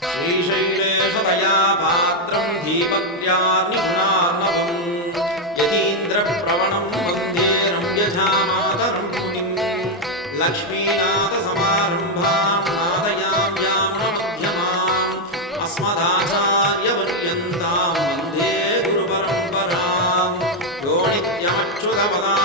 श्रीशैलेशतया पात्रं दीपग्राति गुणाम यतीन्द्रप्रवणं वन्दे रम्यजामातरुक्ष्मीनाथ न मध्यमाम् अस्मदाचार्य पर्यन्तां गुरुपरम्पराम् गुरुवरम्पराम् दोणित्यक्षुतपदां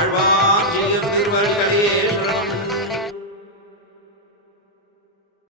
Arvah!